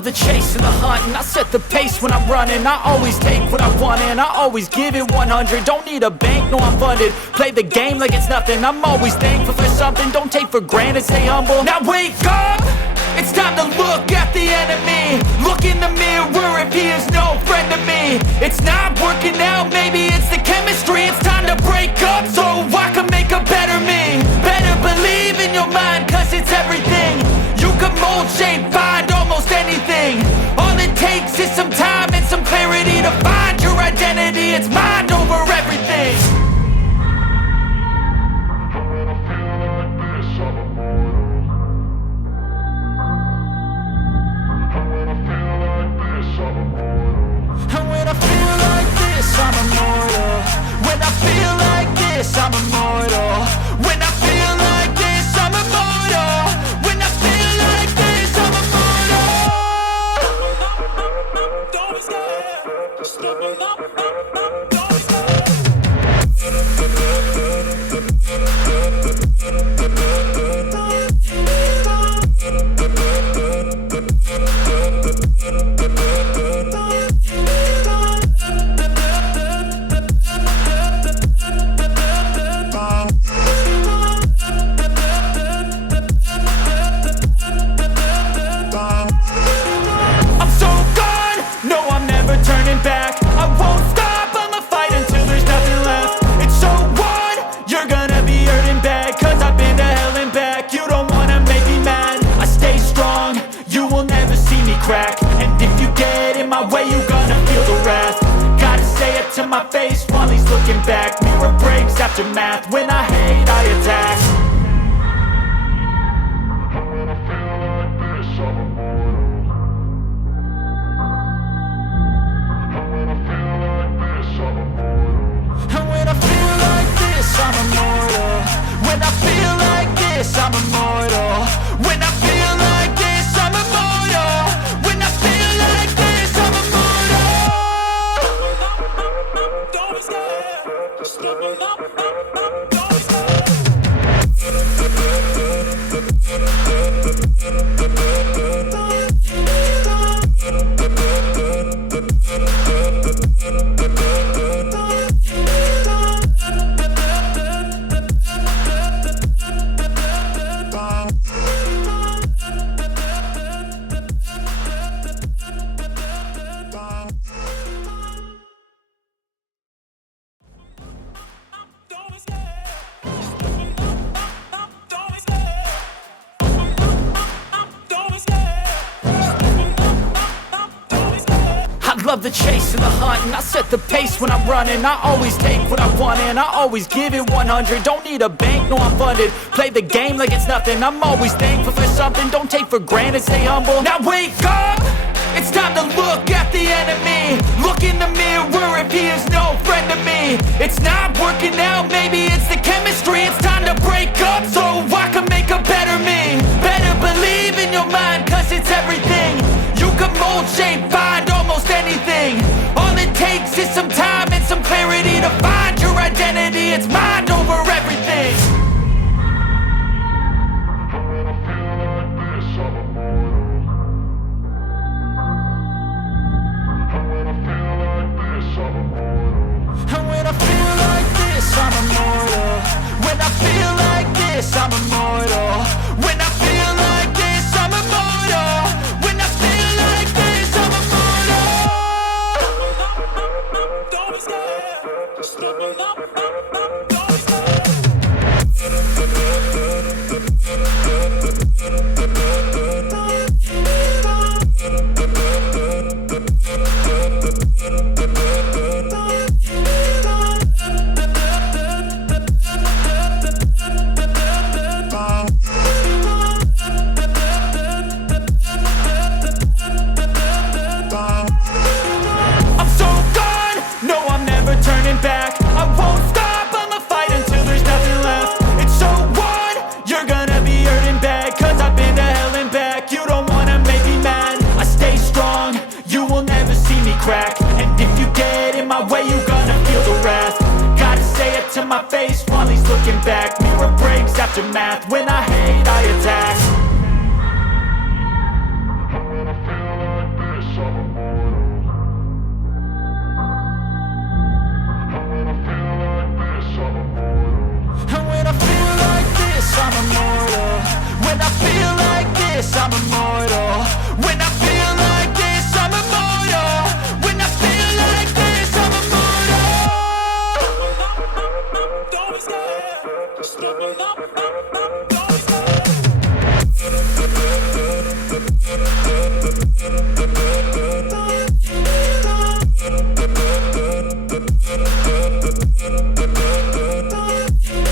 love the chase and the hunt, and I set the pace when I'm running. I always take what I want and I always give it 100. Don't need a bank, no I'm funded. Play the game like it's nothing. I'm always thankful for something. Don't take for granted, stay humble. Now wake up, it's time to look at the enemy. Look in the mirror if he is no friend to me. It's not working out, maybe it's the chemistry. It's time to break up so I can make a better me. Better believe in your mind, cause it's everything. You can mold, shape, find almost anything. All it takes is some time and some clarity to find your identity. It's mind over everything. And when I feel like this, I'm immortal. When I feel like this, I'm immortal. When I feel like this, I'm immortal. When I feel like this, I'm immortal. Don't be scared, just give me up. Don't be scared. Turning back, I won't stop, I'ma fight until there's nothing left. It's so what? You're gonna be hurting bad, cause I've been to hell and back. You don't wanna make me mad, I stay strong, you will never see me crack. And if you get in my way, you're gonna feel the wrath. Gotta say it to my face while he's looking back. Mirror breaks after math, when I hate, I attack. I'm immortal. When I feel like this, I'm immortal. When I feel like this, I'm immortal. When I feel like this, I'm immortal. Don't be scared, just give me up. Don't be scared. Love the chase and the hunt, and I set the pace when I'm running. I always take what I want and I always give it 100. Don't need a bank, no I'm funded. Play the game like it's nothing. I'm always thankful for something. Don't take for granted, stay humble. Now wake up, it's time to look at the enemy. Look in the mirror if he is no friend to me. It's not working out, maybe it's the chemistry. It's time to break up so I can make a better me. Better believe in your mind, cause it's everything. You can mold, shape, find almost anything. All it takes is some time and some clarity to find your identity. It's mind over everything. And when I feel like this, I'm immortal. When I feel like this, I'm immortal. When I feel like this, I'm immortal. When I feel like this, I'm immortal. Don't be scared, just give me up. Don't be scared. Crack. And if you get in my way, you're gonna feel the wrath. Gotta say it to my face while he's looking back. Mirror breaks after math, when I hate, I attack.